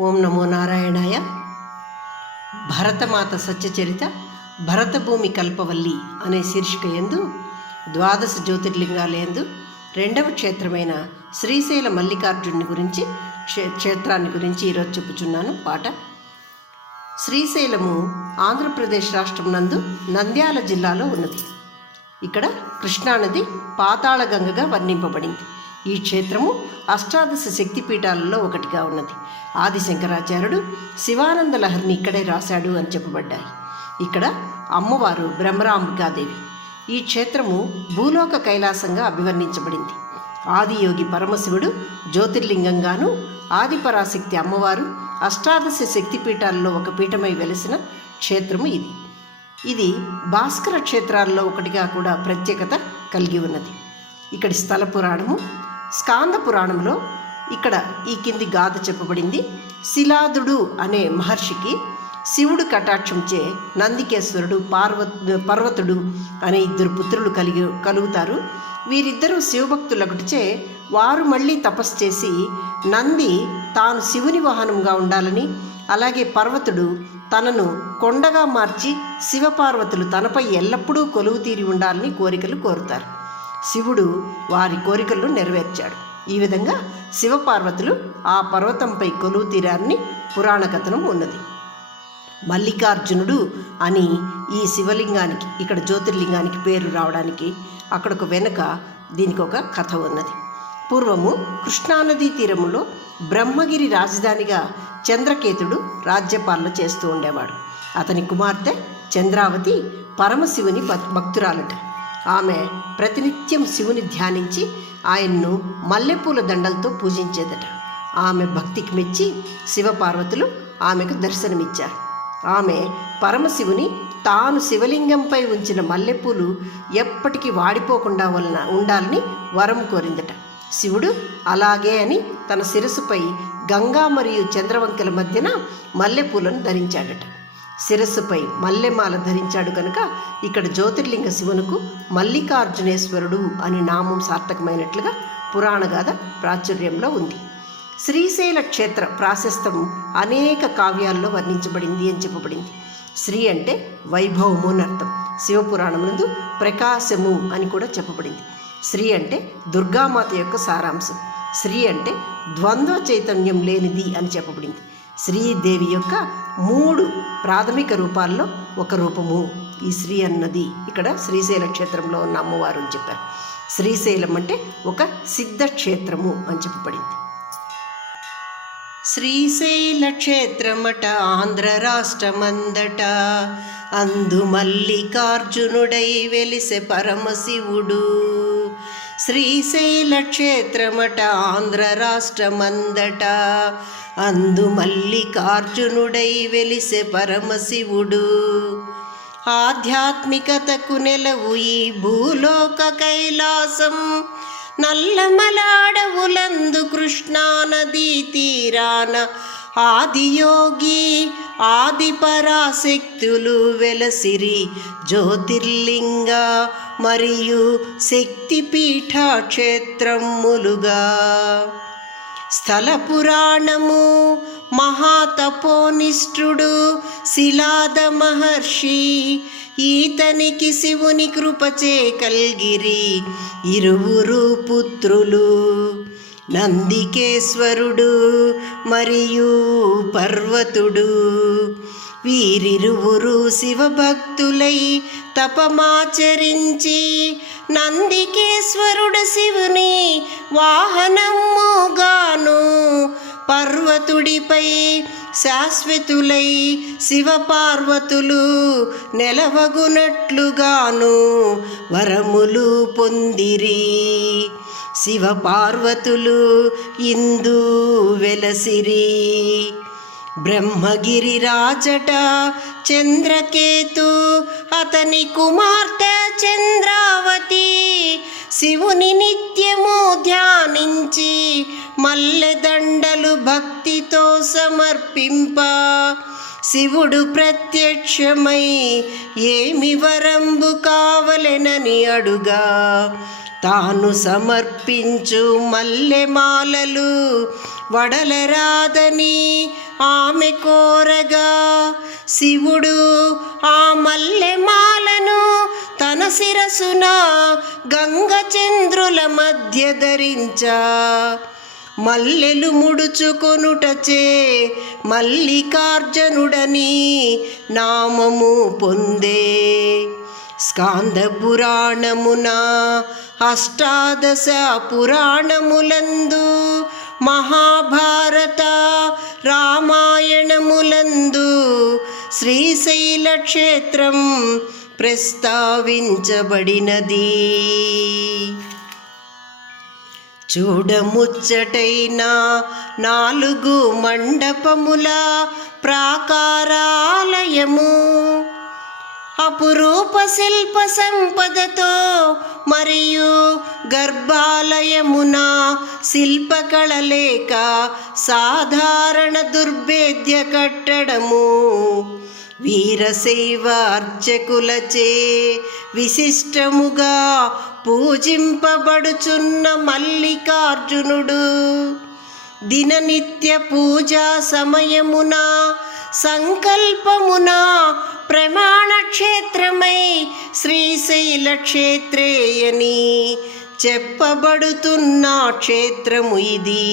ఓం నమో నారాయణాయ. భరతమాత సత్యచరిత భరతభూమి కల్పవల్లి అనే శీర్షిక యందు ద్వాదశ జ్యోతిర్లింగాలయందు రెండవ క్షేత్రమైన శ్రీశైల మల్లికార్జునుని గురించి క్షేత్రాన్ని గురించి ఈరోజు చెప్పుచున్నాను. పాట. శ్రీశైలము ఆంధ్రప్రదేశ్ రాష్ట్రం నందు నంద్యాల జిల్లాలో ఉన్నది. ఇక్కడ కృష్ణానది పాతాళగంగగా వర్ణింపబడింది. ఈ క్షేత్రము అష్టాదశ శక్తిపీఠాలలో ఒకటిగా ఉన్నది. ఆది శంకరాచార్యుడు శివానంద లహరిని ఇక్కడే రాశాడు అని చెప్పబడ్డాయి. ఇక్కడ అమ్మవారు బ్రహ్మరాంబికాదేవి. ఈ క్షేత్రము భూలోక కైలాసంగా అభివర్ణించబడింది. ఆదియోగి పరమశివుడు జ్యోతిర్లింగంగాను, ఆదిపరాశక్తి అమ్మవారు అష్టాదశ శక్తిపీఠాలలో ఒక పీఠమై వెలిసిన క్షేత్రము ఇది. ఇది భాస్కర క్షేత్రాల్లో ఒకటిగా కూడా ప్రత్యేకత కలిగి ఉన్నది. ఇక్కడి స్థల పురాణము స్కాంద పురాణంలో ఇక్కడ ఈ కింది గాథ చెప్పబడింది. శిలాదుడు అనే మహర్షికి శివుడు కటాక్షంచే నందికేశ్వరుడు పర్వతుడు అనే ఇద్దరు పుత్రులు కలుగుతారు. వీరిద్దరూ శివభక్తులొకటిచే వారు మళ్ళీ తపస్సు చేసి నంది తాను శివుని వాహనంగా ఉండాలని, అలాగే పర్వతుడు తనను కొండగా మార్చి శివపార్వతులు తనపై ఎల్లప్పుడూ కొలువు తీరి ఉండాలని కోరికలు కోరుతారు. శివుడు వారి కోరికలను నెరవేర్చాడు. ఈ విధంగా శివపార్వతులు ఆ పర్వతంపై కొలువు తీరారని పురాణ కథనం ఉన్నది. మల్లికార్జునుడు అని ఈ శివలింగానికి, ఇక్కడ జ్యోతిర్లింగానికి పేరు రావడానికి అక్కడొక వెనుక దీనికి ఒక కథ ఉన్నది. పూర్వము కృష్ణానదీ తీరములో బ్రహ్మగిరి రాజధానిగా చంద్రకేతుడు రాజ్యపాలన చేస్తూ ఉండేవాడు. అతని కుమార్తె చంద్రావతి పరమశివుని భక్తురాలట. ఆమె ప్రతినిత్యం శివుని ధ్యానించి ఆయన్ను మల్లెపూల దండలతో పూజించేదట. ఆమె భక్తికి మెచ్చి శివపార్వతులు ఆమెకు దర్శనమిచ్చారు. ఆమె పరమశివుని తాను శివలింగంపై ఉంచిన మల్లెపూలు ఎప్పటికీ వాడిపోకుండా ఉండాలని వరం కోరిందట. శివుడు అలాగే అని తన శిరస్సుపై గంగా మరియు చంద్రవంకల మధ్యన మల్లెపూలను ధరించాడట. శిరస్సుపై మల్లెమాల ధరించాడు కనుక ఇక్కడ జ్యోతిర్లింగ శివునకు మల్లికార్జునేశ్వరుడు అని నామం సార్థకమైనట్లుగా పురాణగాథ ప్రాచుర్యంలో ఉంది. శ్రీశైల క్షేత్ర ప్రాశస్త్యం అనేక కావ్యాల్లో వర్ణించబడింది అని చెప్పబడింది. శ్రీ అంటే వైభవము అని అర్థం. శివపురాణమునందు ప్రకాశము అని కూడా చెప్పబడింది. శ్రీ అంటే దుర్గామాత యొక్క సారాంశం. శ్రీ అంటే ద్వంద్వ చైతన్యం లేనిది అని చెప్పబడింది. శ్రీదేవి యొక్క 3 ప్రాథమిక రూపాల్లో ఒక రూపము ఈ శ్రీ అన్నది ఇక్కడ శ్రీశైల క్షేత్రంలో ఉన్న అమ్మవారు అని చెప్పారు. శ్రీశైలం అంటే ఒక సిద్ధ క్షేత్రము అని చెప్పబడింది. శ్రీశైల క్షేత్రమట ఆంధ్ర రాష్ట్రమందట, అందు మల్లికార్జునుడై వెలిసె పరమశివుడు. శ్రీశైల క్షేత్రమట ఆంధ్ర రాష్ట్రమందట, అందు మల్లికార్జునుడై వెలిసె పరమశివుడు. ఆధ్యాత్మికతకు నెలవు ఈ భూలోక కైలాసం, నల్లమలాడవులందు కృష్ణానదీ తీరాన ఆదియోగి ఆదిపరాశక్తులు వెలసిరి జ్యోతిర్లింగ మరియు శక్తిపీఠ క్షేత్రములుగా. స్థల పురాణము మహాతపోనిష్ఠుడు శిలాద మహర్షి, ఈతనికి శివుని కృపచే కల్గిరి ఇరువురు పుత్రులు, నందికేశ్వరుడు మరియు పర్వతుడు. వీరిరువురు శివభక్తులై తపమాచరించి నందికేశ్వరుడు శివుని వాహనముగాను, పర్వతుడిపై శాశ్వతులై శివపార్వతులు నెలవగునట్లుగాను వరములు పొందిరి. శివపార్వతులు ఇందు వెలసిరి. బ్రహ్మగిరి రాజట చంద్రకేతు, అతని కుమార్తె చంద్రావతి శివుని నిత్యము ధ్యానించి మల్లెదండలు భక్తితో సమర్పింప శివుడు ప్రత్యక్షమై ఏమి వరంబు కావలెనని అడుగా, తాను సమర్పించు మల్లెమాలలు వడలరాదని ఆమె కోరగా శివుడు ఆ మల్లెమాలను తన శిరసున గంగచంద్రుల మధ్య ధరించా. మల్లెలు ముడుచుకొనుటచే మల్లికార్జునుడని నామము పొందే. స్కాంద పురాణమున అష్టాదశ పురాణములందు మహాభారత రామాయణములందు శ్రీశైల క్షేత్రం ప్రస్తావించబడినది. చూడముచ్చటైన 4 మండపముల ప్రాకారాలయము అపురూప శిల్ప సంపదతో మరియు గర్భాలయమున శిల్పకళ లేక సాధారణ దుర్భేద్య కట్టడము. వీరశైవ అర్చకులచే విశిష్టముగా పూజింపబడుచున్న మల్లికార్జునుడు దిననిత్య పూజా సమయమున సంకల్పమున ప్రమాణ క్షేత్రమై శ్రీశైల క్షేత్రేయని చెప్పబడుతున్న క్షేత్రము ఇది.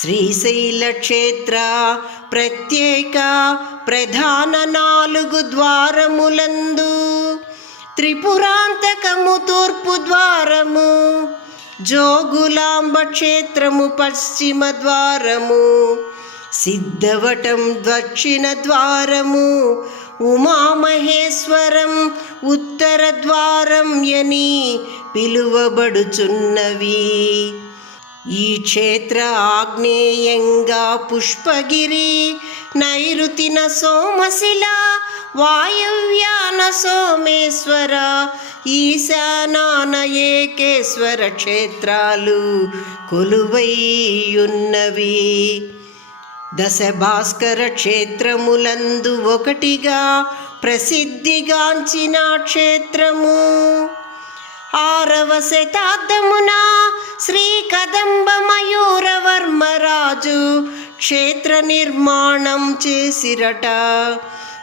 శ్రీశైల క్షేత్ర ప్రత్యేక ప్రధాన 4 ద్వారములందు త్రిపురాంతకము తూర్పు ద్వారము, జోగులాంబ క్షేత్రము పశ్చిమ ద్వారము, సిద్ధవటం దక్షిణ ద్వారము, ఉమామహేశ్వరం ఉత్తర ద్వారం అని పిలువబడుచున్నవి. ఈ క్షేత్ర ఆగ్నేయంగా పుష్పగిరి, నైరుతిన సోమశిల, వాయవ్యాన సోమేశ్వర, ఈశానాన ఏకేశ్వర క్షేత్రాలు కొలువైయున్నవి. 10 భాస్కర క్షేత్రములందు ఒకటిగా ప్రసిద్ధిగాంచిన క్షేత్రము. 6వ శతాబ్దమున శ్రీ కదంబ మయూరవర్మరాజు క్షేత్ర నిర్మాణం చేసిరట.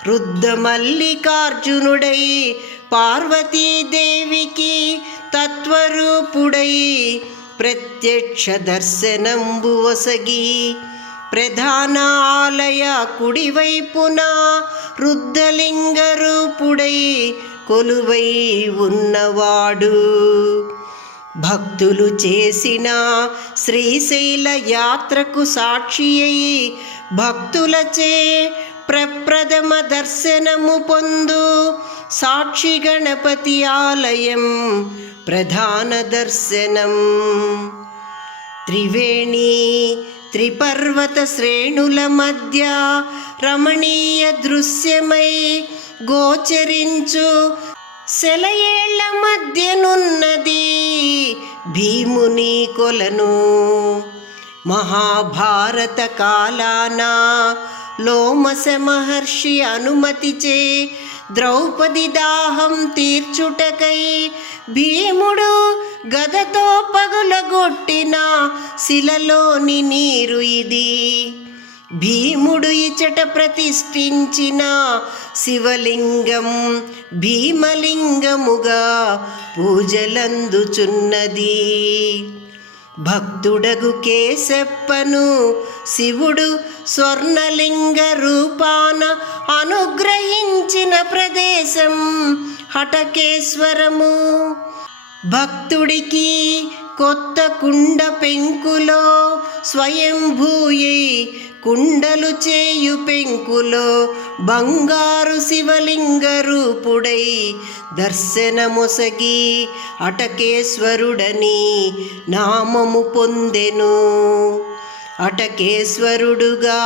రుద్ర మల్లికార్జునుడై పార్వతీదేవికి తత్వరూపుడై ప్రత్యక్ష దర్శనంబు వసగి ప్రధాన ఆలయ కుడివైపున రుద్రలింగ రూపుడై కొలువై ఉన్నవాడు. భక్తులు చేసిన శ్రీశైల యాత్రకు సాక్షి అయి భక్తులచే ప్రప్రథమ దర్శనము పొందు సాక్షి గణపతి ఆలయం ప్రధాన దర్శనం. త్రివేణి త్రిపర్వత శ్రేణుల మధ్య రమణీయ దృశ్యమై గోచరించు సెలయేళ్ల మధ్యనున్నది భీముని కొలను. మహాభారత కాలాన లోమస మహర్షి అనుమతిచే ద్రౌపది దాహం తీర్చుటకై భీముడు గదతో పగులగొట్టిన శిలలోని నీరు ఇది. భీముడు ఇచట ప్రతిష్ఠించిన శివలింగం భీమలింగముగా పూజలందుచున్నది. భక్తుడగు కేశప్పను శివుడు స్వర్ణలింగ రూపాన అనుగ్రహించిన ప్రదేశం హటకేశ్వరము. భక్తుడికి కొత్త కుండ పెంకులో స్వయంభూయై కుండలు చేయు పెంకులో బంగారు శివలింగ రూపుడై దర్శనమొసగి అటకేశ్వరుడని నామము పొందెను. అటకేశ్వరుడుగా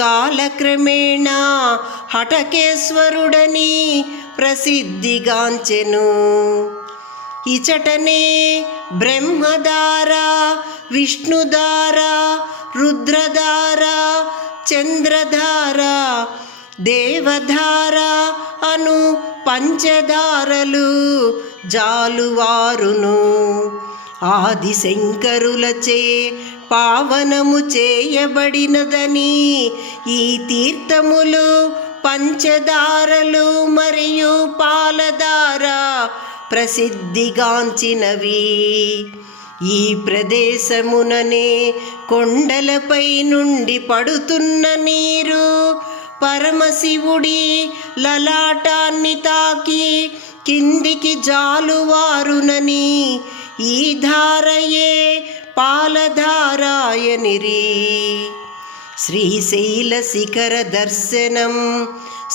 కాలక్రమేణా హటకేశ్వరుడని ప్రసిద్ధిగాంచెను. ఇచటనే బ్రహ్మధార, విష్ణుధార, రుద్రధార, చంద్రధార, దేవధార అను పంచధారలు జాలువారును. ఆదిశంకరులచే పావనము చేయబడినదని ఈ తీర్థములు పంచదారలు మరియు పాలధార ప్రసిద్ధిగాంచినవి. ఈ ప్రదేశముననే కొండలపై నుండి పడుతున్న నీరు పరమశివుడి లలాటాన్ని తాకి కిందికి జాలువారునని ఈ ధారయే పాలధారాయనిరి. శ్రీశైల శిఖర దర్శనం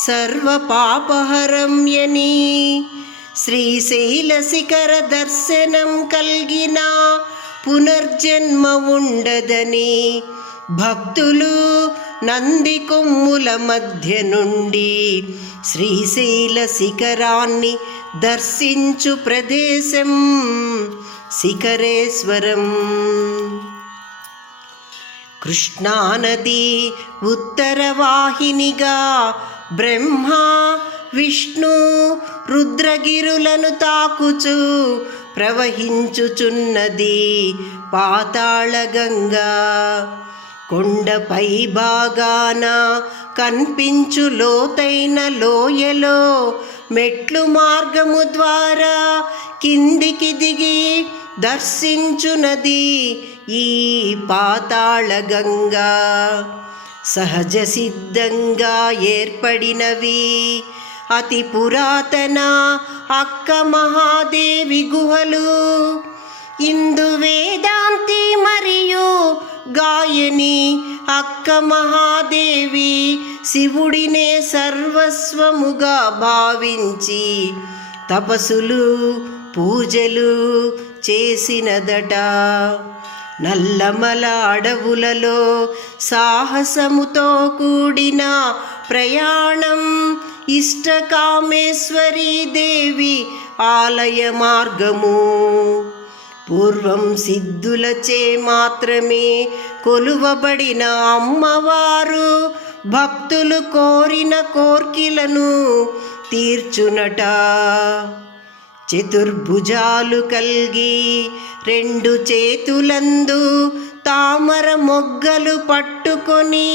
సర్వ పాపహరం యని శ్రీశైల శిఖర దర్శనం కలిగిన పునర్జన్మ ఉండదని భక్తులు నంది కొమ్ముల మధ్య నుండి శ్రీశైల శిఖరాన్ని దర్శించు ప్రదేశం శిఖరేశ్వరం. కృష్ణానది ఉత్తరవాహినిగా బ్రహ్మ విష్ణు రుద్రగిరులను తాకుచు ప్రవహించుచున్నది పాతాళగంగా. కొండపై భాగాన కనిపించు లోతైన లోయలో మెట్లు మార్గము ద్వారా కిందికి దిగి దర్శించునది ఈ పాతాళగంగా. సహజ సిద్ధంగా ఏర్పడినవి అతి పురాతన అక్క మహాదేవి గుహలు. ఇందు వేదాంతి మరియు గాయని అక్క మహాదేవి శివుడినే సర్వస్వముగా భావించి తపస్సులు పూజలు చేసినదట. నల్లమల అడవులలో సాహసముతో కూడిన ప్రయాణం ఇష్టకామేశ్వరీ దేవి ఆలయ మార్గము. పూర్వం సిద్ధులచే మాత్రమే కొలువబడిన అమ్మవారు భక్తులు కోరిన కోర్కెలను తీర్చునట. చతుర్భుజాలు కల్గి 2 చేతులందు తామర మొగ్గలు పట్టుకొని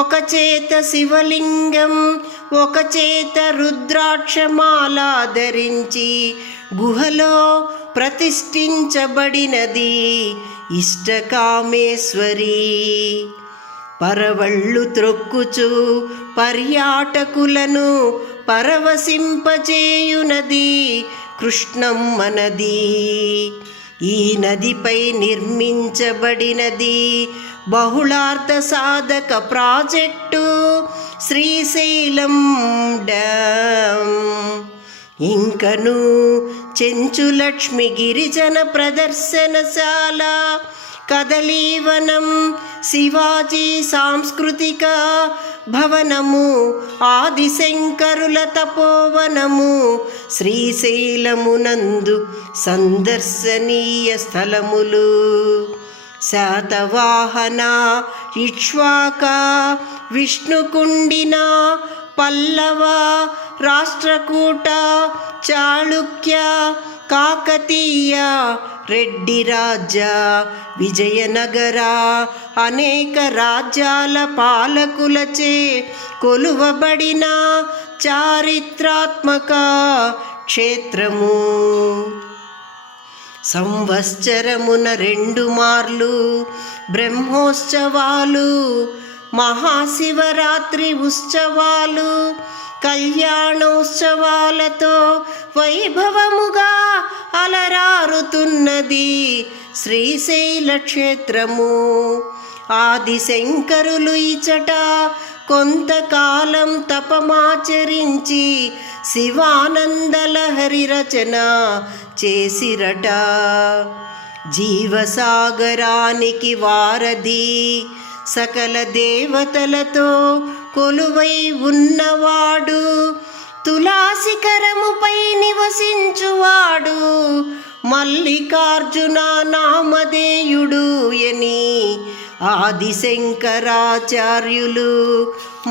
ఒక చేత శివలింగం ఒక చేత రుద్రాక్షమాల ధరించి గుహలో ప్రతిష్ఠించబడినది ఇష్టకామేశ్వరి. పరవళ్ళు త్రొక్కుచు పర్యాటకులను పరవశింపచేయునది కృష్ణమ్మ నది. ఈ నదిపై నిర్మించబడినది బహుళార్థ సాధక ప్రాజెక్టు శ్రీశైలం డ్యామ్. ఇంకను చెంచులక్ష్మి గిరిజన ప్రదర్శనశాల, కదలీవనం, శివాజీ సాంస్కృతిక భవనము, ఆదిశంకరుల తపోవనము శ్రీశైలమునందు సందర్శనీయ స్థలములు. శాతవాహన, ఇక్ష్వాక, విష్ణుకుండిన, పల్లవ, రాష్ట్రకూట, చాళుక్య, కాకతీయ, రెడ్డి రాజ్య, విజయనగర అనేక రాజ్యాల పాలకులచే కొలువబడిన చారిత్రాత్మక క్షేత్రము. సంవత్సరమున 2 మార్లు బ్రహ్మోత్సవాలు, మహాశివరాత్రి ఉత్సవాలు, కళ్యాణోత్సవాలతో వైభవముగా అలరారుతున్నది శ్రీశైల క్షేత్రము. ఆదిశంకరులు ఇచట కొంతకాలం తపమాచరించి శివానందలహరి రచన చేసిరట. జీవసాగరానికి వారధి, సకల దేవతలతో కొలువై ఉన్నవాడు, తులాశిఖరముపై నివసించువాడు, మల్లికార్జున నామధేయుడు అని ఆదిశంకరాచార్యులు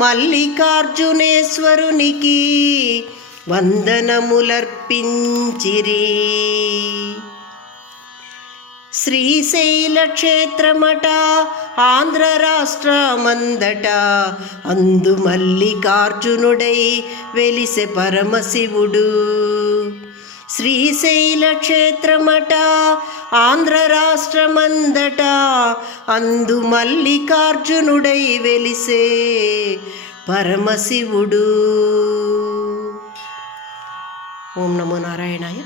మల్లికార్జునేశ్వరునికి వందనములర్పించిరి. శ్రీశైల క్షేత్రమట ఆంధ్ర రాష్ట్రమందట, అందు మల్లికార్జునుడై వెలిసె పరమశివుడు. శ్రీశైల క్షేత్రమట ఆంధ్ర రాష్ట్రమందట, అందు మల్లికార్జునుడై వెలిసే పరమశివుడు. ఓం నమో నారాయణాయ.